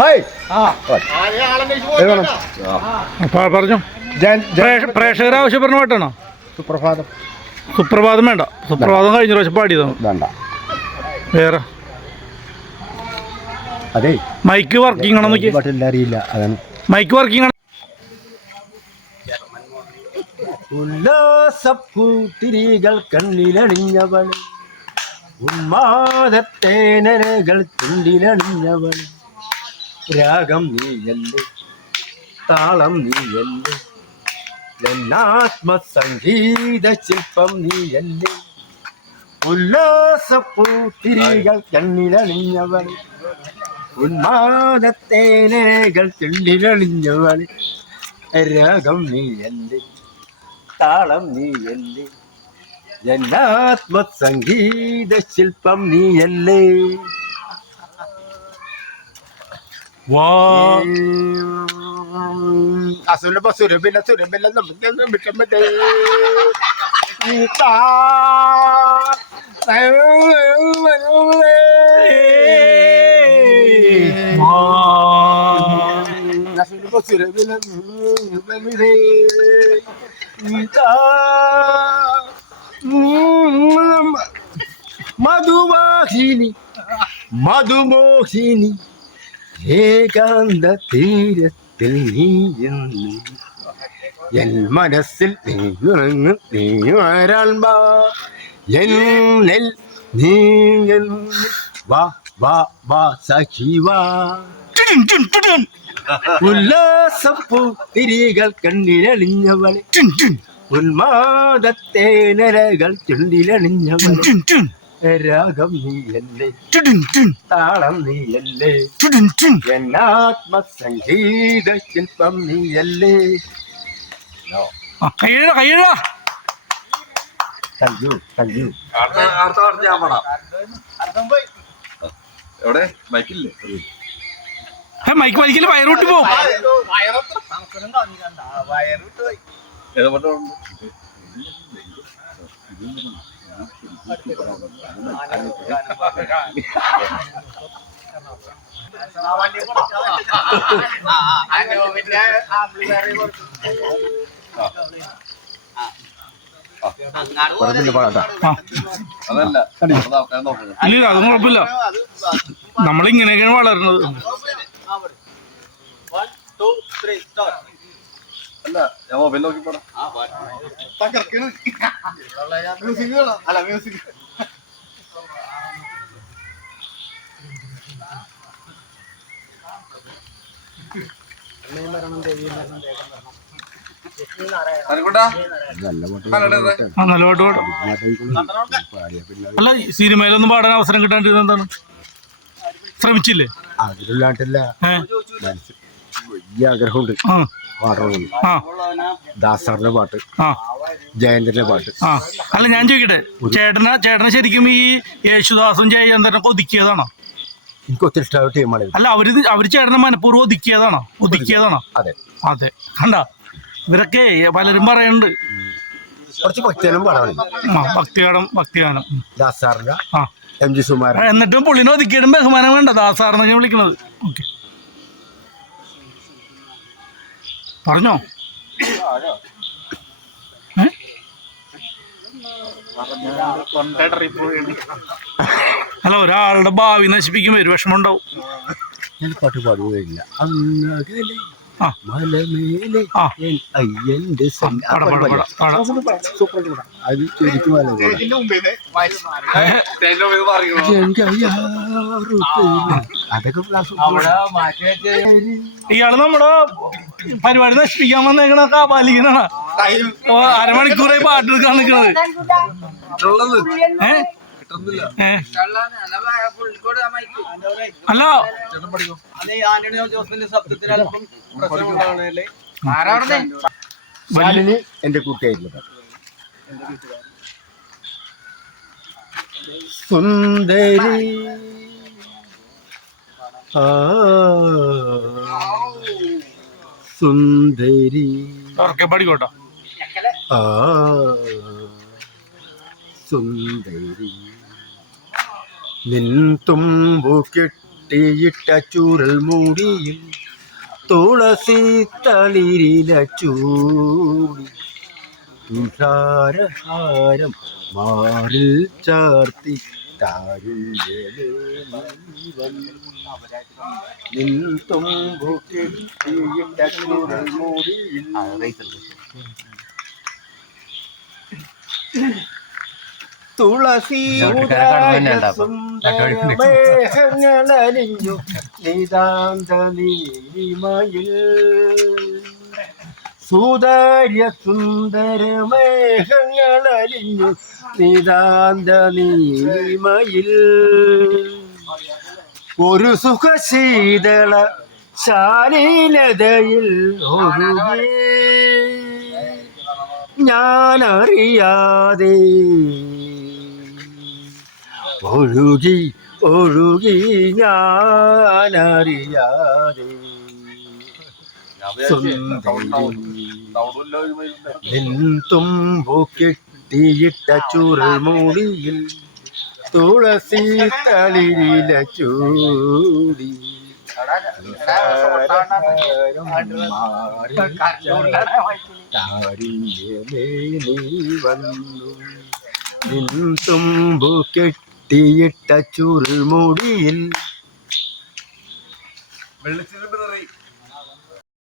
Hi. പറഞ്ഞോ. പ്രേക്ഷ- പ്രേക്ഷകർ ആവശ്യപ്പെടുന്ന പാട്ടാണോ സുപ്രഭാതം. സുപ്രഭാതം വേണ്ട. സുപ്രഭാതം കഴിഞ്ഞ പ്രാവശ്യം പാടിയതാണ്. വേണ്ട. വേറെ? അതെ. മൈക്ക് വർക്കിംഗ് ആണോ നോക്കി അറിയില്ല. അതാണ്. മൈക്ക് വർക്കിംഗ് ആണ്? ഉല്ലാസപ്പൂത്തിരികൾ കണ്ണിലണിഞ്ഞവൾ. ഉന്മാദത്തേനരകൾ ചുണ്ടിലണിഞ്ഞവൾ. രാഗം നീയല്ലേ? താളം നീയല്ലേ? എന്നാത്മസംഗീത ശില്പം നീയല്ലേ? ഉല്ലാസപ്പൂത്തിരികൾ കണ്ണിലണിഞ്ഞവൾ. ഉന്മാദത്തേനകൾ ചുണ്ടിലണിഞ്ഞവൾ രാഗം നീയല്ലേ? താളം നീയല്ലേ? എന്നാത്മസംഗീത ശില്പം നീയല്ലേ? Wa. A se le bosse de bella, se le le le le bella, le le le le le Madhubakshini Madhubakshini ഏകാന്ത തീരത്തിൽ നീ എന്ന്. എൻ മനസ്സിൽ നീ ഉറങ്ങു നീ വരാൻ വാ എന്നിൽ നീ എന്നിൽ വാ വാ വാ സഖി വാ. ഉല്ലാസപ്പൂ തിരികൾ കണ്ണിലണിഞ്ഞവളെ. ഉന്മാദത്തേനരകൾ ചുണ്ടിലണിഞ്ഞവളെ. രാഗം നീയല്ലേ? താളം നീയല്ലേ? എന്നാത്മസംഗീത ശില്പം നീയല്ലേ? കയ്യഴ കയ്യഴ എവിടെ? ബൈക്കില്ലേ മൈക്ക് വലിക്കൽ വയറൂട്ടി ഏതാ അതല്ല ഇല്ല അതൊന്നും കുഴപ്പമില്ല നമ്മളിങ്ങനെയൊക്കെയാണ് വളരുന്നത് അല്ല ഞാൻ മൊബൈൽ നോക്കിപ്പോടാ അല്ല മ്യൂസിക് അനുകൂട്ടാ ആ നല്ല പാട്ട് പാടാം. അല്ല സിനിമയിലൊന്നും പാടാൻ അവസരം കിട്ടാണ്ടിരുന്ന എന്താണ്? ശ്രമിച്ചില്ലേ? ഏ? വലിയ ആഗ്രഹമുണ്ട്. ആ. പാടണമെന്ന്. ആ. ദാസാറിന്റെ പാട്ട്. ആ. ജയന്തിന്റെ പാട്ട്. അല്ല ഞാൻ ചോദിക്കട്ടെ? ചേട്ടന ചേട്ടനെ ശരിക്കും ഈ യേശുദാസും ജയചന്ദ്രനൊക്കെ ഒതുക്കിയതാണോ? എനിക്ക് ഒത്തിരി ഇഷ്ടമായിട്ട് ടീമാണ് അല്ല അവർ അവർ അവർ ചേട്ടനെ മനഃപൂർവം ഒതുക്കിയതാണോ? ഒതുക്കിയതാണോ? അതെ. അതെ. കണ്ട? ഇവരൊക്കെ പലരും പറയുന്നുണ്ട് കുറച്ച് ഭക്തിഗാനം പാടാണ് ആ ഭക്തിഗാനം ഭക്തിഗാനം. ഉം. ദാസാറിന്റെ ആ. എം ജി സുമാരൻ എന്നിട്ടും പുള്ളിനെ ഒതുക്കിയിടും ബഹുമാനം വേണ്ട. ദാസാറിനെ വിളിക്കുന്നത്. ഓക്കെ. പറഞ്ഞോ? ഏ? അല്ല ഒരാളുടെ ഭാവി നശിപ്പിക്കുമ്പോ ഒരു വിഷമം ഉണ്ടാവും ഞാൻ പാട്ട് പാടുകയില്ല ഇയാൾ നമ്മുടെ പരിപാടി നശിപ്പിക്കാൻ വന്നേക്കണ കാപാലികനാണ് ഓ, അരമണിക്കൂറായി പാട്ട് എടുക്കാൻ നിൽക്കണത് അല്ല ശാലിനി എന്റെ കൂട്ടുകാരില്ല? സുന്ദരി. ആ സുന്ദരി. പഠിക്കോട്ടോ ആ. സുന്ദരി നിൻ തുമ്പു കെട്ടി കെട്ടിയിട്ട ചൂരൽ മൂടിയിൽ തുളസി തളിരില ചൂടി. തുഷാരഹാരം മാറിൽ ചാർത്തി താരുണ്യമേ നീ വന്നു. നിൻ തുമ്പു കെട്ടിയിട്ട ചുരുൾ മൂടിയിൽ തുളസി സുന്ദരമേഘങ്ങളലിഞ്ഞു നിതാന്ത നീലിമയിൽ സുതാര്യ സുന്ദരമേഹങ്ങളലിഞ്ഞു നിതാന്ത നീലിമയിൽ ഒരു സുഖശീതള ശാലീലതയിൽ ഒഴുകി. ഞാനറിയാതെ ഒഴുകി ഒഴുകി ഞാനറിയാതെ തുമ്പു കെട്ടിയിട്ട ചുരുൾ മൂടിയിൽ തുളസി തളിരില ചൂടി. താരിയമേ നീ വന്നു. നിൻ തുമ്പു കെട്ടിയിട്ട ചുരുൾമുടിയിൽ വെള്ളിച്ചിരുമ്പ്